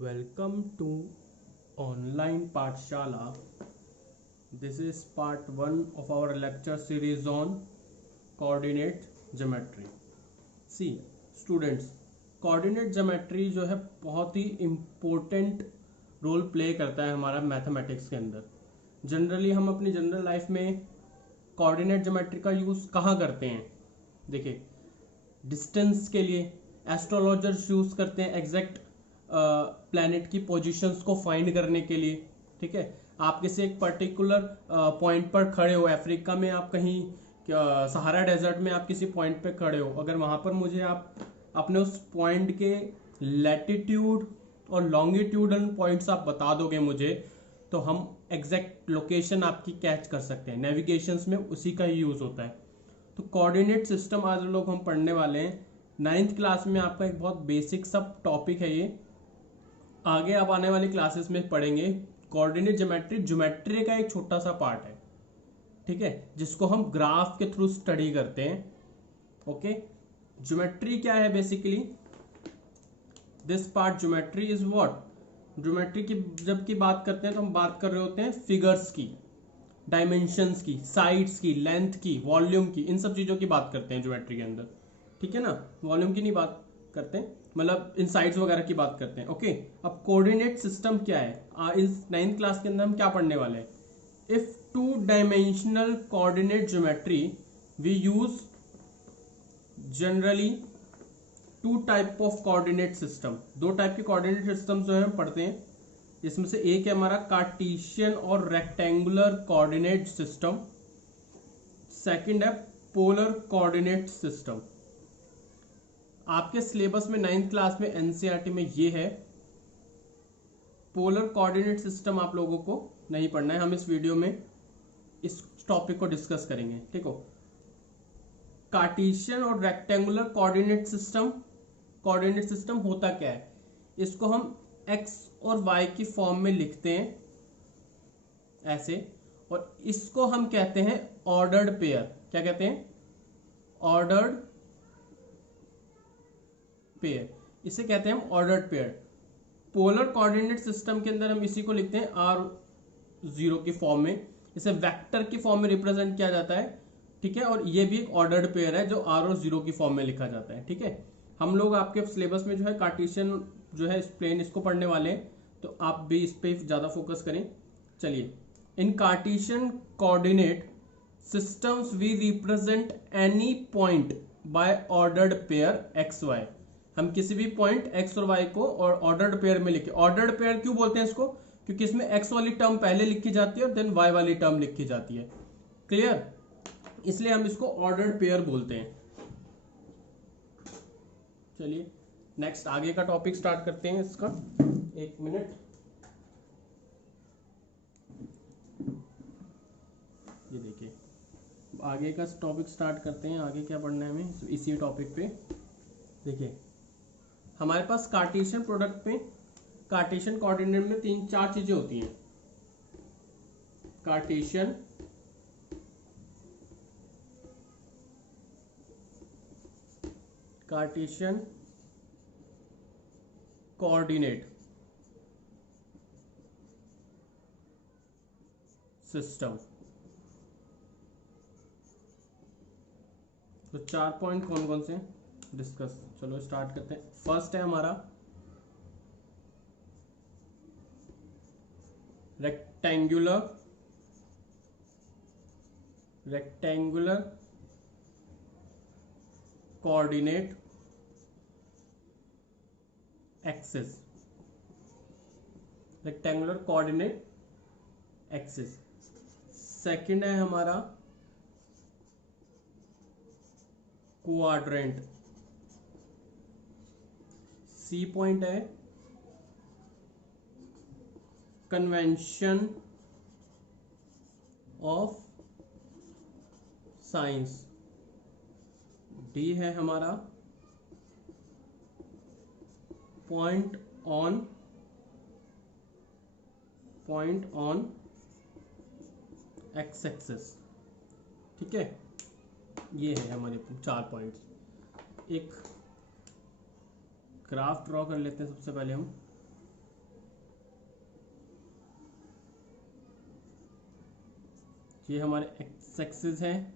Welcome to online Pathshala. This is part 1 of our lecture series on coordinate geometry. See students, coordinate geometry जो है बहुत ही important role play करता है हमारा mathematics के अंदर. जनरली हम अपनी जनरल लाइफ में कोऑर्डिनेट ज्योमेट्री का यूज़ कहाँ करते हैं? देखिए, डिस्टेंस के लिए एस्ट्रोलॉजर्स यूज़ करते हैं एग्जैक्ट प्लैनेट की पोजीशंस को फाइंड करने के लिए. ठीक है, आप किसी एक पर्टिकुलर पॉइंट पर खड़े हो, अफ्रीका में आप कहीं सहारा डेजर्ट में आप किसी पॉइंट पे खड़े हो, अगर वहाँ पर मुझे आप अपने उस पॉइंट के लैटिट्यूड और लॉन्गिट्यूडल पॉइंट्स आप बता दोगे मुझे, तो हम एग्जैक्ट लोकेशन आपकी कैच कर सकते हैं. नेविगेशंस में उसी का ही यूज़ होता है. तो कोऑर्डिनेट सिस्टम आज लोग हम पढ़ने वाले हैं. 9th क्लास में आपका एक बहुत बेसिक सब टॉपिक है ये. आगे आप आने वाली क्लासेस में पढ़ेंगे. कोऑर्डिनेट ज्योमेट्री का एक छोटा सा पार्ट है, ठीक है, जिसको हम ग्राफ के थ्रू स्टडी करते हैं. ओके, ज्योमेट्री क्या है basically? This part geometry is what? Geometry की जब की बात करते हैं तो हम बात कर रहे होते हैं फिगर्स की, डायमेंशंस की, साइड्स की, लेंथ की, वॉल्यूम की, इन सब चीजों की बात करते हैं ज्योमेट्री के अंदर. ठीक है ना, वॉल्यूम की नहीं बात करते हैं, मतलब इन साइड्स वगैरह की बात करते हैं. ओके, अब कोऑर्डिनेट सिस्टम क्या है? इस 9th क्लास के अंदर हम क्या पढ़ने वाले हैं? If two dimensional coordinate geometry we use generally two type of coordinate system. दो टाइप के कोऑर्डिनेट सिस्टम जो है हम पढ़ते हैं. इसमें से एक है हमारा कार्टेशियन और रेक्टेंगुलर कोऑर्डिनेट सिस्टम. सेकंड है पोलर कोऑर्डिनेट सिस्टम. आपके सिलेबस में 9th क्लास में एनसीईआरटी में ये है. पोलर कोऑर्डिनेट सिस्टम आप लोगों को नहीं पढ़ना है. हम इस वीडियो में इस टॉपिक को डिस्कस करेंगे. ठीक हो, कार्टेशियन और रेक्टेंगुलर कोऑर्डिनेट सिस्टम होता क्या है? इसको हम एक्स और वाई की फॉर्म में लिखते हैं ऐसे, और इसको हम कहते हैं ऑर्डर्ड पेयर. क्या कहते हैं? Ordered pair. इसे कहते हैं हम ordered pair. Polar coordinate system के अंदर हम इसी को लिखते हैं r0 की फॉर्म में. इसे वेक्टर की फॉर्म में रिप्रेजेंट किया जाता है. ठीक है, और ये भी एक ऑर्डर्ड पेयर है जो r और 0 की फॉर्म में लिखा जाता है. ठीक है, हम लोग आपके सिलेबस में जो है कार्टेशियन जो है प्लेन इसको पढ़ने वाले हैं, तो आप भी इस पे ज्यादा फोकस करें. चलिए, in Cartesian coordinate systems we represent any point by ordered pair x y. हम किसी भी पॉइंट एक्स और वाई को और ऑर्डर्ड पेयर में लिखे. ऑर्डर्ड पेयर क्यों बोलते हैं इसको? क्योंकि इसमें एक्स वाली टर्म पहले लिखी जाती है और देन वाई वाली टर्म लिखी जाती है. क्लियर? इसलिए हम इसको ऑर्डर्ड पेयर बोलते हैं. चलिए नेक्स्ट आगे का टॉपिक स्टार्ट करते हैं. इसका एक मिनट, ये देखिए, आगे का टॉपिक स्टार्ट करते हैं. आगे क्या पढ़ना है हमें इसी टॉपिक पे? देखिए, हमारे पास कार्टेशियन प्रोडक्ट में, कार्टेशियन कोऑर्डिनेट में 3-4 चीजें होती हैं. Cartesian coordinate system. तो 4 पॉइंट कौन कौन से डिस्कस, चलो स्टार्ट करते हैं. फर्स्ट है हमारा rectangular coordinate axis. Rectangular coordinate axis. Second है हमारा क्वाड्रेंट. सी पॉइंट है कन्वेंशन ऑफ साइंस. डी है हमारा पॉइंट ऑन एक्स एक्सिस. ठीक है, ये है हमारे 4 पॉइंट्स. एक ग्राफ ड्रॉ कर लेते हैं सबसे पहले हम. ये हमारे एक्स एक्सिस हैं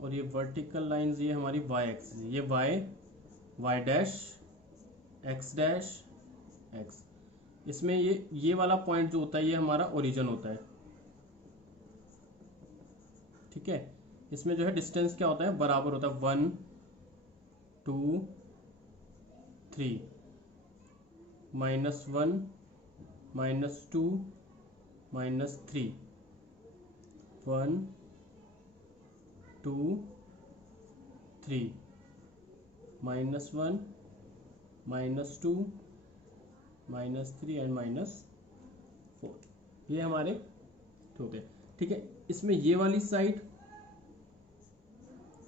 और ये वर्टिकल लाइंस ये हमारी वाई एक्सिस है। ये Y dash X dash X. इसमें ये वाला पॉइंट जो होता है ये हमारा ओरिजिन होता है, ठीक है। इसमें जो है डिस्टेंस क्या होता है, बराबर होता है 1 2 3 -1 -2 -3 1 2 3 -1 -2 -3 एंड -4, ये हमारे होते हैं, ठीक है। इसमें ये वाली साइड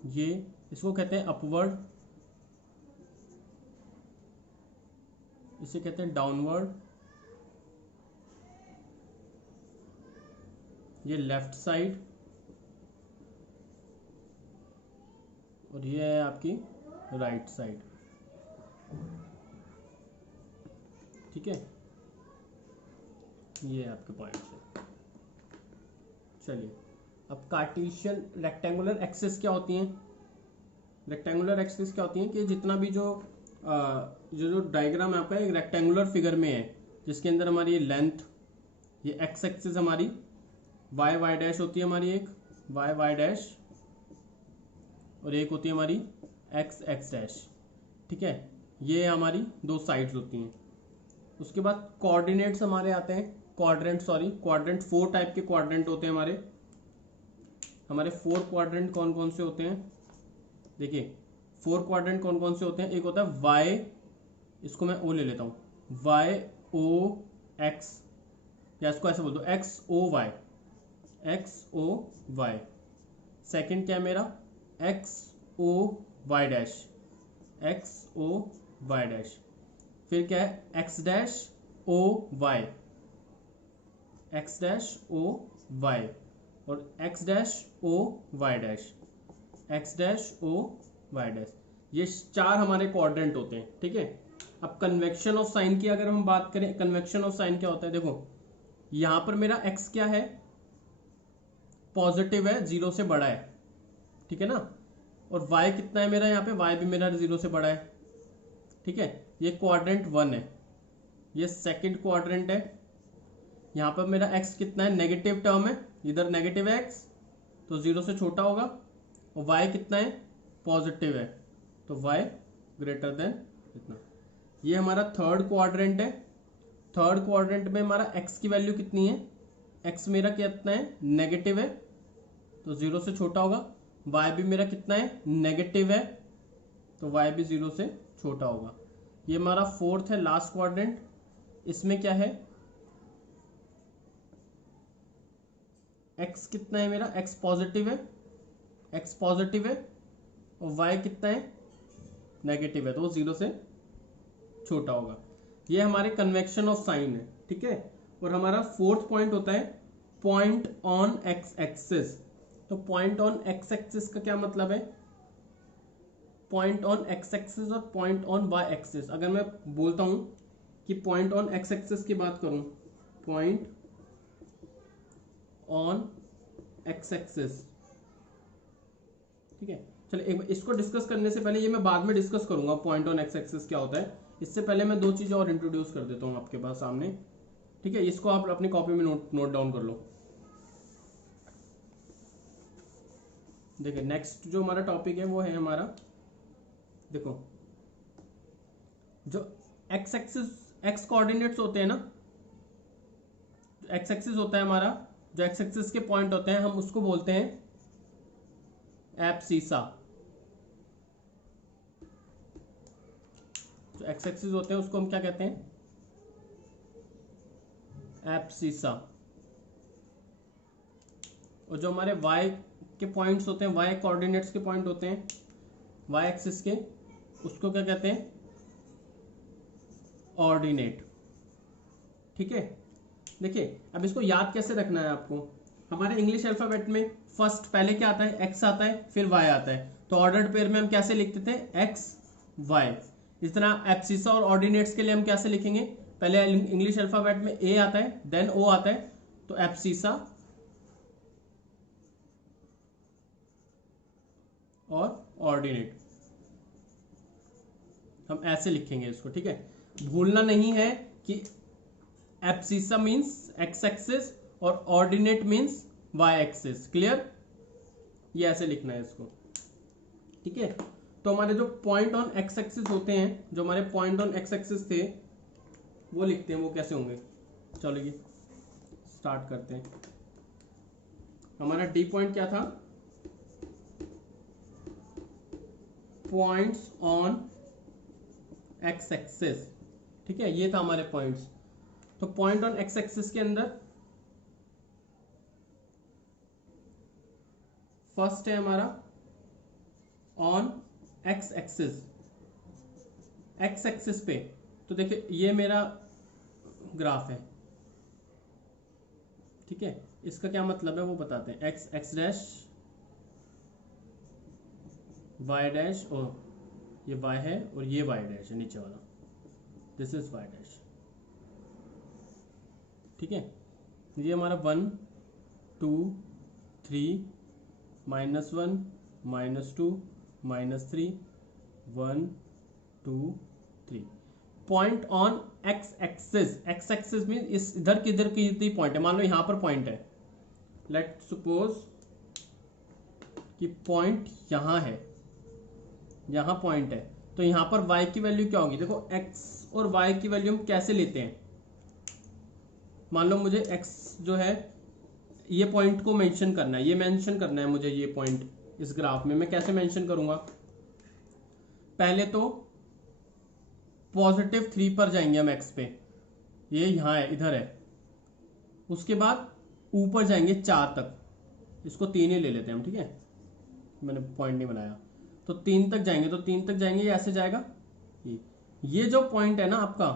ये इसको कहते हैं अपवर्ड, इसे कहते हैं डाउनवर्ड, ये लेफ्ट साइड और ये है आपकी राइट साइड, ठीक है। ये आपके पॉइंट्स है। चलिए अब कार्टेशियन रेक्टेंगुलर एक्सिस क्या होती हैं। रेक्टेंगुलर एक्सिस क्या होती हैं कि जितना भी जो डायग्राम आपका एक रेक्टेंगुलर फिगर में है, जिसके अंदर हमारी लेंथ, ये एक्स एक्सिस हमारी वाई डैश होती है हमारी, एक वाई डैश और एक होती है हमारी एक्स डैश, ठीक है। ये हमारी दो साइड्स होती हैं। उसके बाद कोऑर्डिनेट्स हमारे आते हैं, क्वाड्रेंट 4 टाइप के क्वाड्रेंट होते हैं हमारे 4 क्वाड्रेंट कौन कौन से होते हैं, देखिए 4 क्वाड्रेंट कौन कौन से होते हैं। एक होता है वाई, इसको मैं ओ ले लेता हूँ, वाई ओ एक्स, या इसको ऐसे बोल दो एक्स ओ वाई। सेकेंड क्या है मेरा, एक्स ओ वाई डैश, फिर क्या है एक्स डैश ओ वाई और X dash O Y dash, ये 4 हमारे क्वाड्रेंट होते हैं, ठीक है। अब कन्वेक्शन ऑफ साइन की अगर हम बात करें, कन्वेक्शन ऑफ साइन क्या होता है, देखो यहां पर मेरा एक्स क्या है, पॉजिटिव है, 0 से बड़ा है, ठीक है ना। और y कितना है मेरा, यहाँ पे y भी मेरा 0 से बड़ा है, ठीक है। ये क्वाड्रेंट 1 है, ये सेकंड क्वाड्रेंट है। यहाँ पर मेरा x कितना है, नेगेटिव टर्म है, इधर नेगेटिव है x तो 0 से छोटा होगा, और y कितना है, पॉजिटिव है, तो y ग्रेटर देन इतना। ये हमारा थर्ड क्वाड्रेंट है। थर्ड क्वाड्रेंट में हमारा x की वैल्यू कितनी है, x मेरा कितना है, नेगेटिव है, तो 0 से छोटा होगा। y भी मेरा कितना है, नेगेटिव है, तो y भी 0 से छोटा होगा। ये हमारा फोर्थ है, लास्ट क्वाड्रेंट। इसमें क्या है, x कितना है मेरा, x पॉजिटिव है और y कितना है, नेगेटिव है, तो वो 0 से छोटा होगा। ये हमारे कन्वेक्शन ऑफ साइन है, ठीक है। और हमारा फोर्थ पॉइंट होता है पॉइंट ऑन एक्स एक्सिस। तो पॉइंट ऑन एक्स एक्सिस का क्या मतलब है, पॉइंट ऑन एक्स एक्सिस और पॉइंट ऑन वाई एक्सिस। अगर मैं बोलता हूं कि पॉइंट ऑन एक्स एक्सिस की बात करूं, पॉइंट ऑन एक्स एक्सिस, ठीक है। चलिए इसको डिस्कस करने से पहले, ये मैं बाद में डिस्कस करूंगा पॉइंट ऑन एक्स एक्सिस क्या होता है। इससे पहले मैं 2 चीजें और इंट्रोड्यूस कर देता हूं आपके पास सामने, ठीक है। इसको आप अपनी कॉपी में नोट डाउन कर लो। देखिए नेक्स्ट जो हमारा टॉपिक है वो है हमारा, देखो जो एक्स एक्सिस, एक्स कोऑर्डिनेट्स होते हैं ना, एक्स एक्सिस होता है हमारा, जो एक्स एक्सिस के पॉइंट होते हैं हम उसको बोलते हैं एब्सिसा। जो एक्स एक्सिस होते हैं उसको हम क्या कहते हैं, एब्सिसा। और जो हमारे y के पॉइंट्स होते हैं, y कोऑर्डिनेट्स के पॉइंट होते हैं y एक्सिस के, उसको क्या कहते हैं, ऑर्डिनेट, ठीक है। देखिए अब इसको याद कैसे रखना है आपको, हमारे इंग्लिश अल्फाबेट में फर्स्ट पहले क्या आता है, x आता है, फिर y आता है, तो ऑर्डर्ड पेयर में हम कैसे लिखते थे, x y। इस तरह एब्सिसा और ऑर्डिनेट्स के लिए हम कैसे लिखेंगे, पहले इंग्लिश अल्फाबेट में a आता है, देन o आता है, तो एब्सिसा और ऑर्डिनेट, हम ऐसे लिखेंगे इसको, ठीक है। भूलना नहीं है कि एब्सिसा मीन्स एक्स एक्सिस और ordinate means Y axis, clear. ये ऐसे लिखना है इसको, ठीक है। तो हमारे जो पॉइंट ऑन एक्स एक्सिस होते हैं, जो हमारे पॉइंट ऑन एक्स एक्सिस थे वो लिखते हैं, वो कैसे होंगे, चलो ये स्टार्ट करते हैं। हमारा डी पॉइंट क्या था, पॉइंट्स ऑन एक्स एक्सिस, ठीक है, ये था हमारे पॉइंट्स। तो पॉइंट ऑन एक्स एक्सिस के अंदर फर्स्ट है हमारा on x axis, x axis पे। तो देखिए ये मेरा ग्राफ है, ठीक है, इसका क्या मतलब है वो बताते हैं। X X dash, Y dash, और ये वाई है और ये वाई डैश है नीचे वाला, दिस इज वाई डैश, ठीक है। ये हमारा 1 2 3 -1 -2 -3 1 2 3 point on x axis. X axis mean इस इधर किधर की पॉइंट है, मान लो यहां पर पॉइंट है, लेट सपोज कि पॉइंट यहां है, यहां पॉइंट है, तो यहां पर y की वैल्यू क्या होगी। देखो x और y की वैल्यू हम कैसे लेते हैं, मान लो मुझे x जो है ये पॉइंट को मेंशन करना है, ये मेंशन करना है मुझे, ये पॉइंट इस ग्राफ में मैं कैसे मेंशन करूंगा। पहले तो +3 पर जाएंगे हम x पे, ये यहां है, इधर है। उसके बाद ऊपर जाएंगे 4 तक, इसको 3 ही ले लेते हैं हम, ठीक है, मैंने पॉइंट नहीं बनाया। तो 3 तक जाएंगे, तो 3 तक जाएंगे, ये ऐसे जाएगा। ये जो पॉइंट है ना आपका,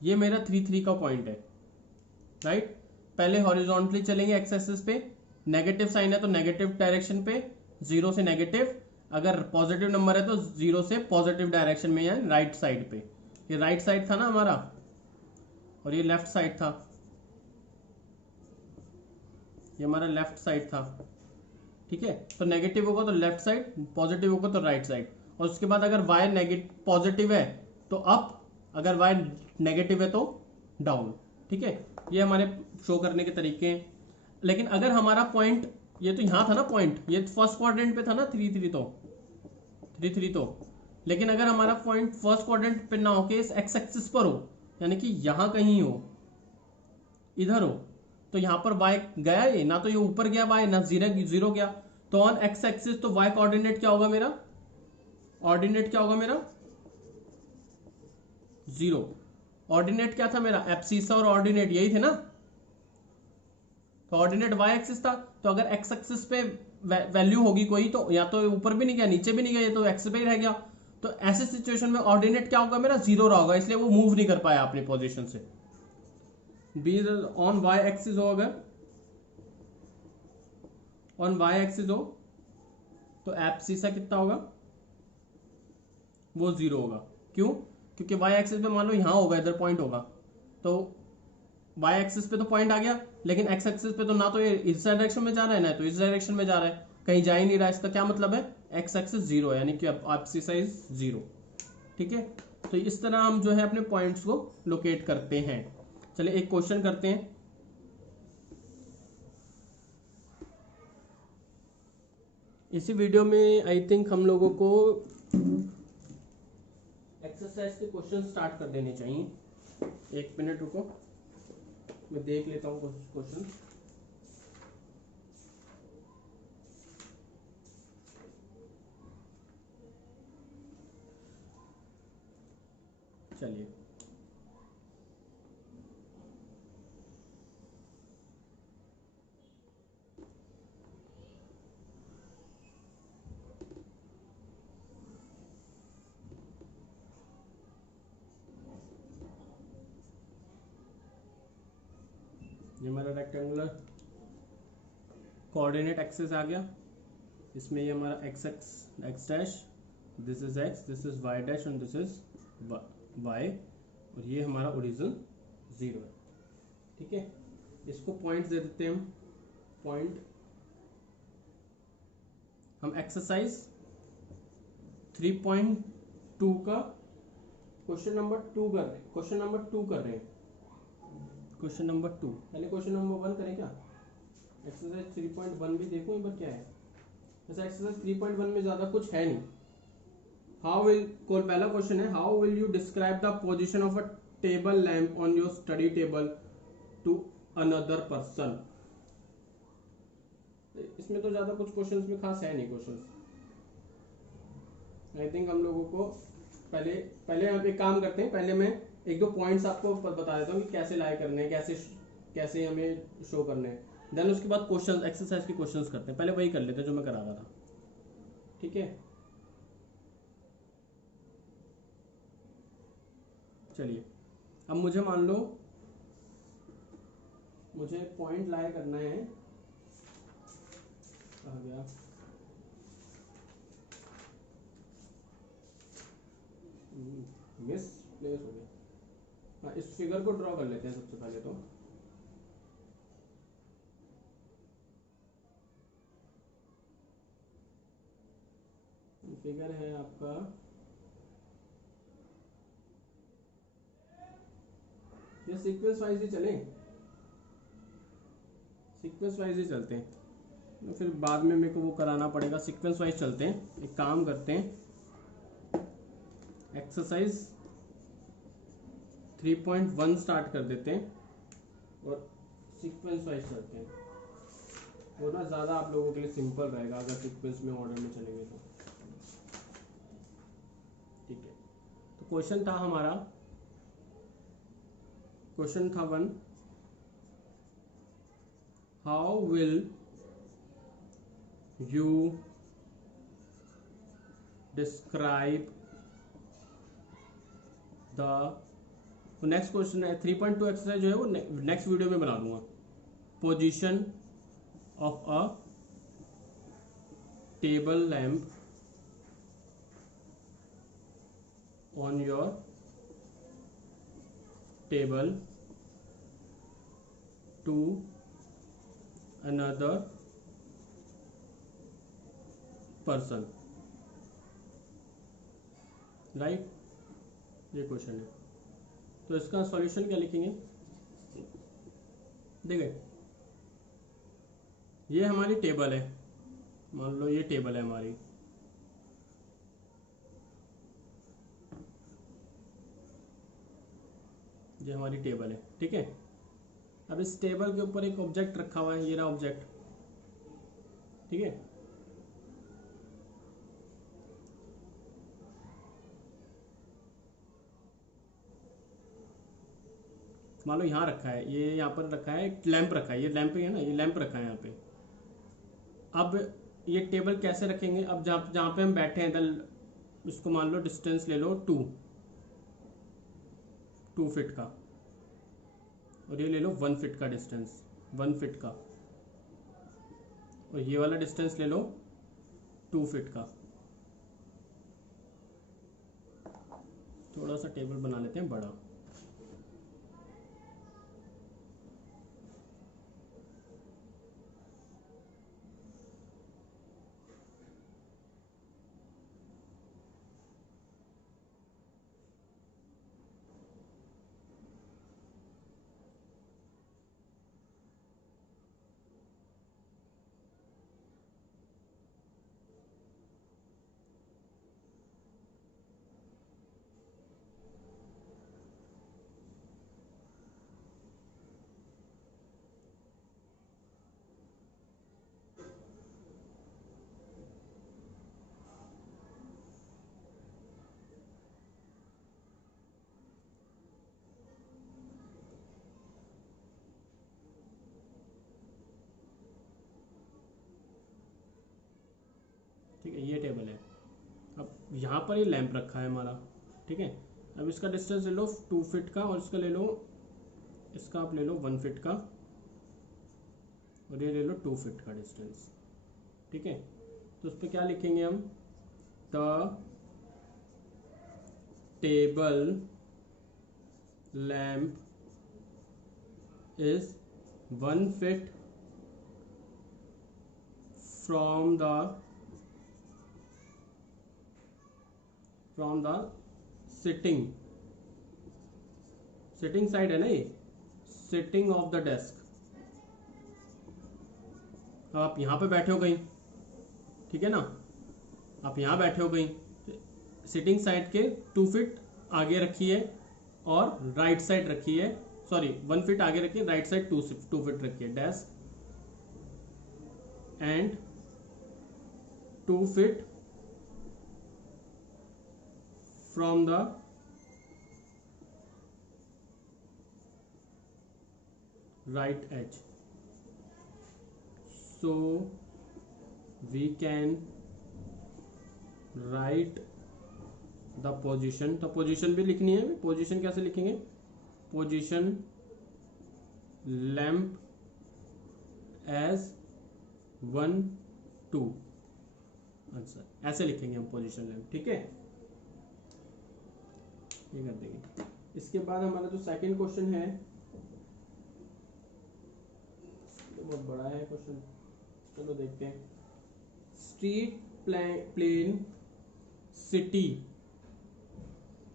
ये मेरा 3 3 का पॉइंट है, राइट। पहले हॉरिजॉन्टली चलेंगे एक्स एक्सिस पे, नेगेटिव साइन है तो नेगेटिव डायरेक्शन पे, 0 से नेगेटिव, अगर पॉजिटिव नंबर है तो 0 से पॉजिटिव डायरेक्शन में, या राइट साइड पे। ये राइट साइड था ना हमारा, और ये लेफ्ट साइड था, ये हमारा लेफ्ट साइड था, ठीक है। तो नेगेटिव होगा तो लेफ्ट साइड, पॉजिटिव होगा तो राइट साइड। और उसके बाद अगर y नेगेटिव पॉजिटिव है तो अप, अगर y नेगेटिव है तो डाउन, ठीक है। ये हमारे शो करने के तरीके हैं। लेकिन अगर हमारा पॉइंट, ये तो यहां था ना पॉइंट, ये फर्स्ट क्वाड्रेंट पे था ना 3 3 तो 3 3 तो, लेकिन अगर हमारा पॉइंट फर्स्ट क्वाड्रेंट पे ना होके इस एक्स एक्सिस पर हो, यानी कि यहां कहीं हो, इधर हो, तो यहां पर y गया, ये ना तो ये ऊपर गया y, ना जीरो गया। तो ऑन एक्स एक्सिस तो y कोऑर्डिनेट क्या होगा मेरा, ऑर्डिनेट क्या होगा मेरा 0। ऑर्डिनेट क्या था मेरा, एब्सिसा और ऑर्डिनेट यही थे ना, तो ऑर्डिनेट y एक्सिस था। तो अगर x एक्सिस पे वैल्यू होगी कोई, तो या तो ऊपर भी नहीं गया नीचे भी नहीं गया, ये तो x पे ही रह गया। तो ऐसे सिचुएशन में ऑर्डिनेट क्या होगा मेरा, 0 रहा होगा, इसलिए वो मूव नहीं कर पाया अपनी पोजीशन से। बी ऑन y एक्सिस हो, अगर ऑन y एक्सिस हो तो एब्सिसा कितना होगा, वो 0 होगा। क्यों, क्योंकि y एक्सिस पे मान लो यहां होगा, इधर पॉइंट होगा, तो y एक्सिस पे तो पॉइंट आ गया, लेकिन x एक्सिस पे तो ना तो ये इस डायरेक्शन में जा रहा है, ना तो इस डायरेक्शन में जा रहा है, कहीं जा ही नहीं रहा। इसका क्या मतलब है, x एक्सिस 0 है, यानी कि एब्सिसा इज 0, ठीक है। तो इस तरह हम जो है अपने पॉइंट्स को लोकेट करते हैं। चलिए एक क्वेश्चन करते हैं। इसी वीडियो में आई थिंक हम लोगों को एक्सरसाइज के क्वेश्चन स्टार्ट कर देने चाहिए। 1 मिनट रुको, मैं देख लेता हूँ कुछ क्वेश्चन। चलिए ये हमारा रेक्टेंगुलर कोऑर्डिनेट एक्सिस आ गया, इसमें ये हमारा X X X dash, this is X, this is Y dash and this is Y, और ये हमारा ओरिजिन 0 है, ठीक है। इसको पॉइंट्स दे देते हैं हम, पॉइंट हम एक्सरसाइज 3.2 का क्वेश्चन नंबर 2 कर रहे हैं। क्वेश्चन नंबर 2 कर रहे हैं। क्वेश्चन नंबर 2 पहले क्वेश्चन नंबर 1 करें क्या? एक्सरसाइज 3.1 भी देखो एक बार क्या है। वैसे एक्सरसाइज 3.1 में ज़्यादा कुछ है नहीं। हाउ विल कोई पहला क्वेश्चन है, how will you describe the position of a table lamp on your study table to another person. इसमें तो ज्यादा कुछ क्वेश्चंस में खास है नहीं। क्वेश्चंस आई थिंक हम लोगों को पहले यहाँ पे काम करते हैं। पहले मैं एक दो पॉइंट्स आपको बता देता हूँ कि कैसे लाए करने हैं, कैसे हमें शो करने हैं। देन उसके बाद क्वेश्चन एक्सरसाइज के क्वेश्चंस करते हैं। पहले वही कर लेते हैं जो मैं करा रहा था, ठीक है। चलिए अब मुझे मान लो मुझे पॉइंट लाया करना है। आ गया मिस प्लेस हो गया। हाँ, इस फिगर को ड्रॉ कर लेते हैं सबसे पहले तो। फिगर है आपका ये सीक्वेंस वाइज ही चलें, सीक्वेंस वाइज ही चलते हैं, तो फिर बाद में मेरे को वो कराना पड़ेगा। सीक्वेंस वाइज चलते हैं। एक काम करते हैं, एक्सरसाइज 3.1 स्टार्ट कर देते हैं और सीक्वेंस वाइज चलते हैं। वो ना ज़्यादा आप लोगों के लिए सिंपल रहेगा अगर सीक्वेंस में ऑर्डर में चलेंगे तो, ठीक है। तो क्वेश्चन था हमारा, क्वेश्चन था 1, how will you describe the, next question है 3.2 एक्सरसाइज जो है वो नेक्स्ट वीडियो में बना दूंगा। Position of a table lamp on your table to another person, right. ये क्वेश्चन है, तो इसका सॉल्यूशन क्या लिखेंगे? देखिए ये हमारी टेबल है, मान लो ये टेबल है हमारी, ये हमारी टेबल है, ठीक है। अब इस टेबल के ऊपर एक ऑब्जेक्ट रखा हुआ है, ये रहा ऑब्जेक्ट, ठीक है। मान लो यहाँ रखा है, ये यहाँ पर रखा है, एक लैंप रखा है, ये लैंप है ना, ये लैंप रखा है यहाँ पे। अब ये टेबल कैसे रखेंगे? अब जहाँ पे हम बैठे हैं, इसको मान लो डिस्टेंस ले लो 2 फीट का, और ये ले लो 1 फीट का डिस्टेंस, 1 फीट का, और ये वाला डिस्टेंस ले लो 2 फीट का। थोड़ा सा टेबल बना लेते हैं बड़ा। ठीक है, ये टेबल है। अब यहाँ पर ये लैंप रखा है हमारा, ठीक है। अब इसका डिस्टेंस ले लो 2 फीट का, और इसका ले लो, इसका आप ले लो 1 फीट का, और ये ले लो 2 फीट का डिस्टेंस, ठीक है। तो उस पर क्या लिखेंगे हम? The table lamp is 1 feet from the from the sitting sitting side है ना, ये सिटिंग ऑफ द डेस्क। आप यहाँ पे बैठे हो कहीं, ठीक है ना, आप यहाँ बैठे हो कहीं, सिटिंग साइड के 2 फीट आगे रखी है और राइट साइड रखी है, सॉरी 1 फीट आगे रखी है, राइट साइड 2 फीट रखी है desk, and 2 feet from the right edge, so we can write the position। तो पोजीशन भी लिखनी है, पोजीशन कैसे लिखेंगे, पोजीशन लैम्प एज 1 2, अच्छा ऐसे लिखेंगे हम पोजीशन लैम्प, ठीक है, ये कर देंगे। इसके बाद हमारा जो सेकंड क्वेश्चन है, बहुत बड़ा है क्वेश्चन, चलो देखते हैं। Street plan city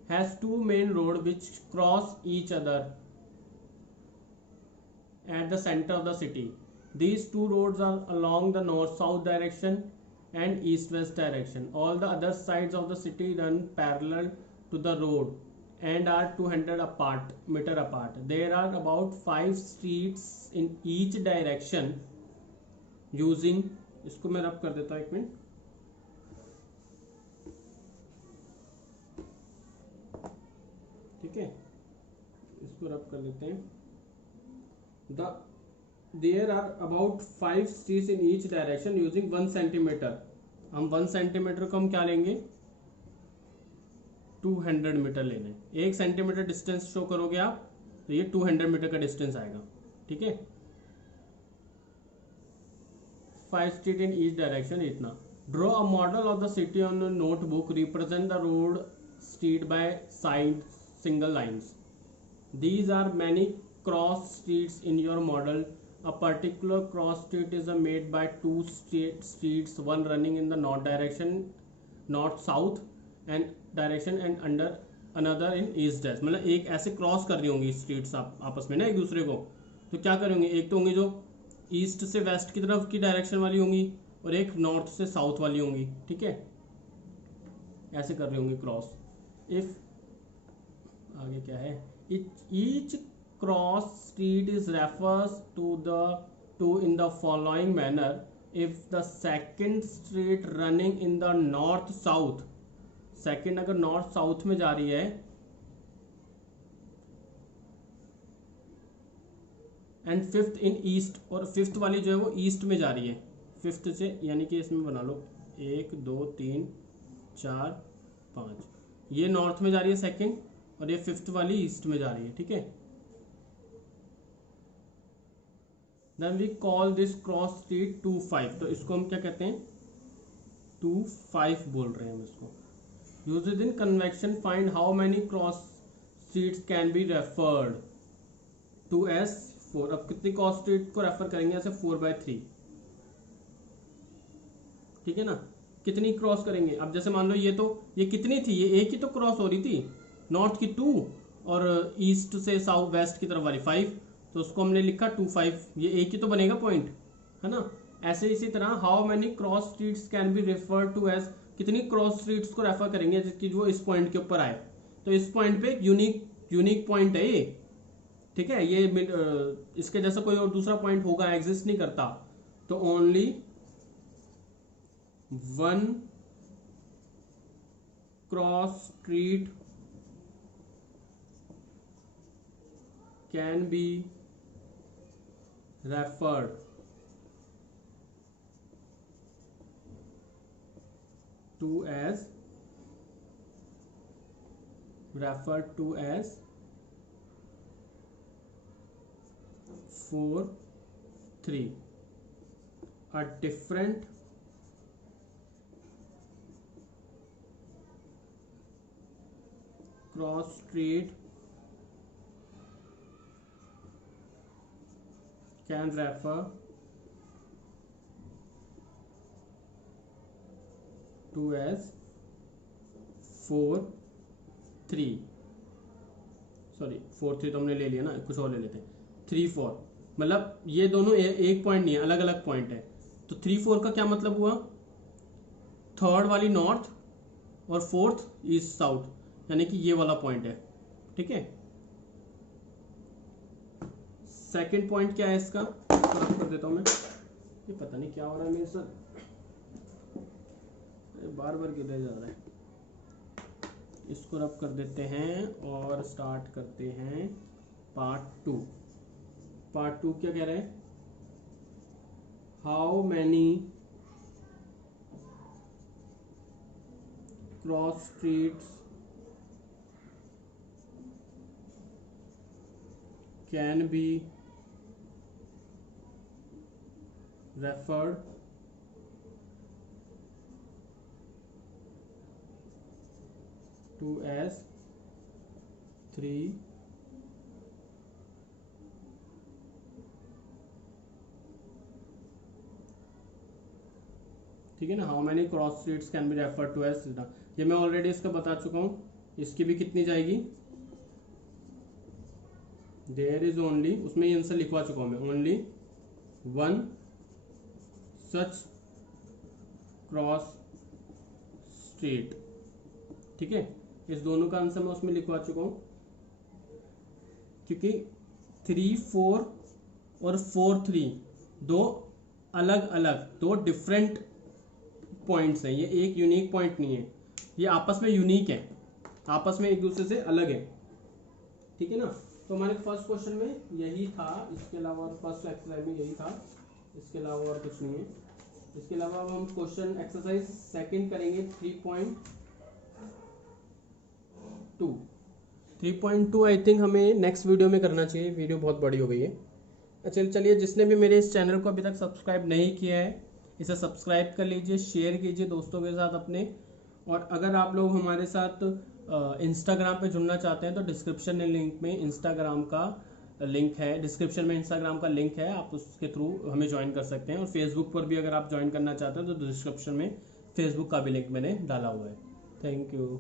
has 2 main road which cross each other at the center of the city. These 2 roads are along the north-south direction and east-west direction. All the other sides of the city run parallel to the road and are 200 meter apart. There are about 5 streets in each direction using, इसको मैं रब कर देता हूँ 1 minute, ठीक है, इसको रब कर लेते हैं। There are about 5 streets in each direction using 1 centimeter। हम 1 सेंटीमीटर को हम क्या लेंगे, 200 मीटर लेना है। 1 सेंटीमीटर डिस्टेंस शो करोगे आप तो ये 200 मीटर का डिस्टेंस आएगा, ठीक है। 5 स्ट्रीट इन ईच डायरेक्शन, इतना। Draw a model of the city on the notebook, represent the road street by side single lines. These are many cross streets in your model. A particular cross street is made by 2 streets, one running in the north direction, north south and direction, and under another in east west। मतलब एक ऐसे cross कर रही होंगी streets आपस में ना एक दूसरे को, तो क्या करेंगे, एक तो होंगी जो ईस्ट से वेस्ट की तरफ की डायरेक्शन वाली होंगी और एक नॉर्थ से साउथ वाली होंगी, ठीक है, ऐसे कर रही होंगी क्रॉस। इफ आगे क्या है, each cross street is refers to in the following manner। if the second street running in the north south, second अगर नॉर्थ साउथ में जा रही है एंड फिफ्थ इन ईस्ट, और फिफ्थ वाली जो है वो ईस्ट में जा रही है, फिफ्थ से, यानी कि इसमें बना लो 1 2 3 4 5, ये नॉर्थ में जा रही है सेकेंड और ये फिफ्थ वाली ईस्ट में जा रही है, ठीक है। Then we call this cross street 2 5, तो इसको हम क्या कहते हैं, 2 5 बोल रहे हैं हम इसको। Used in convection, find how many cross streets can be referred to as 4। अब कितनी क्रॉस स्ट्रीट को रेफर करेंगे, ऐसे 4/3, ठीक है ना। कितनी क्रॉस करेंगे, अब जैसे मान लो ये कितनी थी, ये एक ही तो क्रॉस हो रही थी, नॉर्थ की 2 और ईस्ट से साउथ वेस्ट की तरफ वाली 5, तो उसको हमने लिखा 2 5, ये एक ही तो बनेगा पॉइंट, है ना। ऐसे इसी तरह how many cross streets can be referred to as, कितनी क्रॉस स्ट्रीट्स को रेफर करेंगे जिसकी वो इस पॉइंट के ऊपर आए, तो इस पॉइंट पे यूनिक पॉइंट है ये, ठीक है, ये इसके जैसा कोई और दूसरा पॉइंट होगा, एग्जिस्ट नहीं करता, तो only 1 cross street can be referred to as 4 3। a different cross street can refer to as 4 3, sorry 4 3 तो हमने ले लिया ना, कुछ और ले लेते हैं, 3 4, मतलब ये दोनों एक पॉइंट नहीं है, अलग अलग पॉइंट है। तो 3 4 का क्या मतलब हुआ, थर्ड वाली नॉर्थ और फोर्थ ईस्ट साउथ, यानी कि ये वाला पॉइंट है, ठीक है। सेकंड पॉइंट क्या है इसका, रब कर देता हूं मैं, ये पता नहीं क्या हो रहा है मेरे साथ, बार बार गिर जा रहा है। इसको रब कर देते हैं और स्टार्ट करते हैं पार्ट 2। पार्ट 2 क्या कह रहे हैं, how many cross streets can be referred to as 3 ठीक है ना, how many cross streets can be referred to as, ये मैं ऑलरेडी इसका बता चुका हूं, इसकी भी कितनी जाएगी, देयर इज ओनली, उसमें आंसर लिखवा चुका हूं मैं, ओनली 1 सच क्रॉस स्ट्रीट, ठीक है। इस दोनों का आंसर मैं उसमें लिखवा चुका हूं, क्योंकि 3 4 और 4 3 दो अलग अलग, दो डिफरेंट पॉइंट्स हैं, ये एक यूनिक पॉइंट नहीं है, ये आपस में यूनिक है, आपस में एक दूसरे से अलग है, ठीक है ना। तो हमारे फर्स्ट क्वेश्चन में यही था, इसके अलावा फर्स्ट एक्सरसाइज में यही था, इसके अलावा और कुछ नहीं है। इसके अलावा अब हम क्वेश्चन एक्सरसाइज सेकंड करेंगे 3.2 आई थिंक हमें नेक्स्ट वीडियो में करना चाहिए, वीडियो बहुत बड़ी हो गई है। अच्छा चलिए, जिसने भी मेरे इस चैनल को अभी तक सब्सक्राइब नहीं किया है, इसे सब्सक्राइब कर लीजिए, शेयर कीजिए दोस्तों के साथ अपने, और अगर आप लोग हमारे साथ इंस्टाग्राम पे जुड़ना चाहते हैं तो डिस्क्रिप्शन लिंक में इंस्टाग्राम का लिंक है, डिस्क्रिप्शन में इंस्टाग्राम का लिंक है, आप उसके थ्रू हमें ज्वाइन कर सकते हैं। और फेसबुक पर भी अगर आप ज्वाइन करना चाहते हैं तो डिस्क्रिप्शन में फेसबुक का भी लिंक मैंने डाला हुआ है। Thank you.